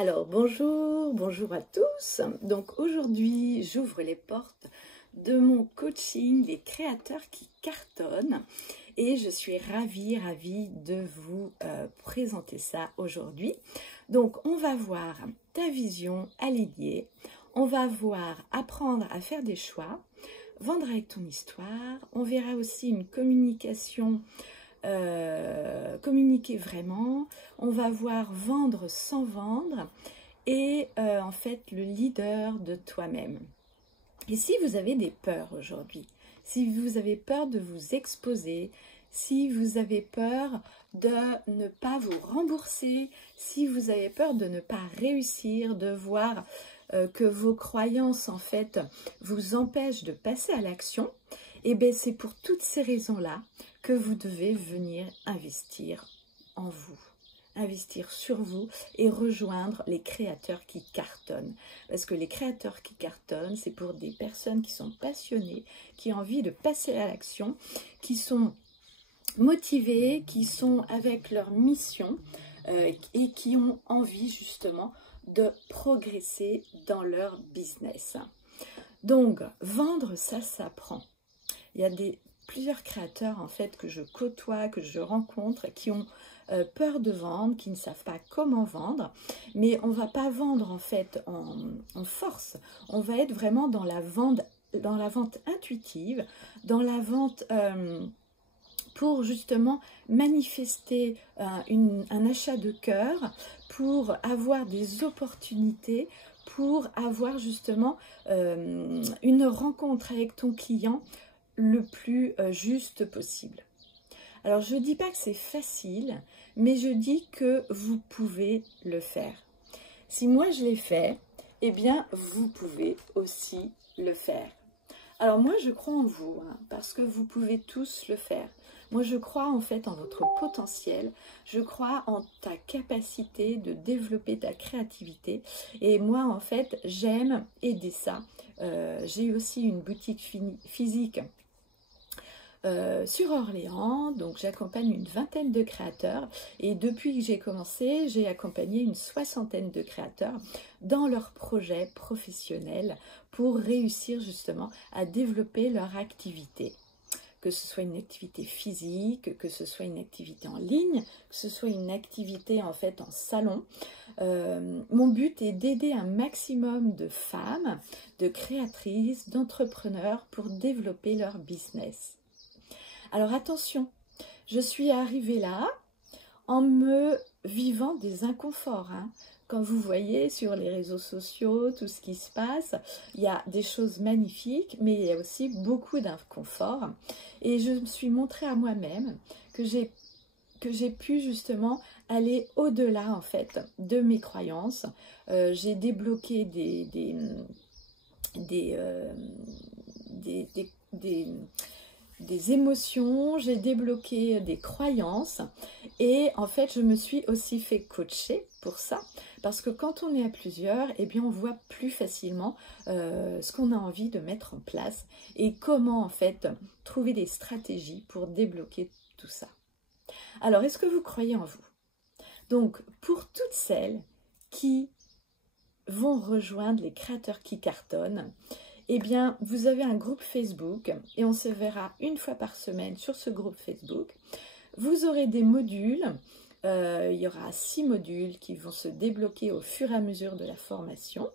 Alors bonjour, bonjour à tous. Donc aujourd'hui j'ouvre les portes de mon coaching Les créateurs qui cartonnent et je suis ravie de vous présenter ça aujourd'hui. Donc on va voir ta vision alignée, on va voir apprendre à faire des choix, vendre avec ton histoire, on verra aussi une communication communiquer vraiment, on va voir vendre sans vendre et en fait le leader de toi-même. Et si vous avez des peurs aujourd'hui, si vous avez peur de vous exposer, si vous avez peur de ne pas vous rembourser, si vous avez peur de ne pas réussir, de voir que vos croyances en fait vous empêchent de passer à l'action, et bien c'est pour toutes ces raisons-là que vous devez venir investir en vous, investir sur vous et rejoindre les créateurs qui cartonnent. Parce que les créateurs qui cartonnent, c'est pour des personnes qui sont passionnées, qui ont envie de passer à l'action, qui sont motivées, qui sont avec leur mission et qui ont envie justement de progresser dans leur business. Donc, vendre, ça s'apprend. Il y a plusieurs créateurs en fait que je côtoie, que je rencontre, qui ont peur de vendre, qui ne savent pas comment vendre, mais on ne va pas vendre en fait en force, on va être vraiment dans la vente intuitive, dans la vente pour justement manifester un achat de cœur, pour avoir des opportunités, pour avoir justement une rencontre avec ton client le plus juste possible. Alors je ne dis pas que c'est facile, mais je dis que vous pouvez le faire. Si moi je l'ai fait, eh bien vous pouvez aussi le faire. Alors moi je crois en vous, parce que vous pouvez tous le faire. Moi je crois en fait en votre potentiel, je crois en ta capacité de développer ta créativité. Et moi en fait j'aime aider ça. J'ai aussi une boutique physique sur Orléans, donc j'accompagne une vingtaine de créateurs et depuis que j'ai commencé, j'ai accompagné une soixantaine de créateurs dans leurs projets professionnels pour réussir justement à développer leur activité. Que ce soit une activité physique, que ce soit une activité en ligne, que ce soit une activité en fait en salon. Mon but est d'aider un maximum de femmes, de créatrices, d'entrepreneurs pour développer leur business. Alors attention, je suis arrivée là en me vivant des inconforts. Quand vous voyez sur les réseaux sociaux tout ce qui se passe, il y a des choses magnifiques, mais il y a aussi beaucoup d'inconfort. Et je me suis montrée à moi-même que j'ai pu justement aller au-delà en fait de mes croyances. J'ai débloqué des émotions, j'ai débloqué des croyances et en fait je me suis aussi fait coacher pour ça parce que quand on est à plusieurs, eh bien on voit plus facilement ce qu'on a envie de mettre en place et comment en fait trouver des stratégies pour débloquer tout ça. Alors est-ce que vous croyez en vous? Donc pour toutes celles qui vont rejoindre les créateurs qui cartonnent, eh bien, vous avez un groupe Facebook et on se verra une fois par semaine sur ce groupe Facebook. Vous aurez des modules, il y aura 6 modules qui vont se débloquer au fur et à mesure de la formation.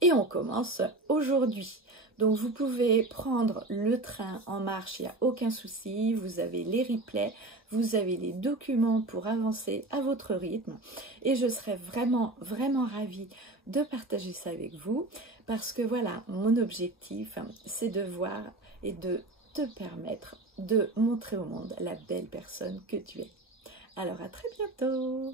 Et on commence aujourd'hui. Donc vous pouvez prendre le train en marche, il n'y a aucun souci. Vous avez les replays, vous avez les documents pour avancer à votre rythme. Et je serais vraiment ravie de partager ça avec vous. Parce que voilà, mon objectif, c'est de voir et de te permettre de montrer au monde la belle personne que tu es. Alors à très bientôt!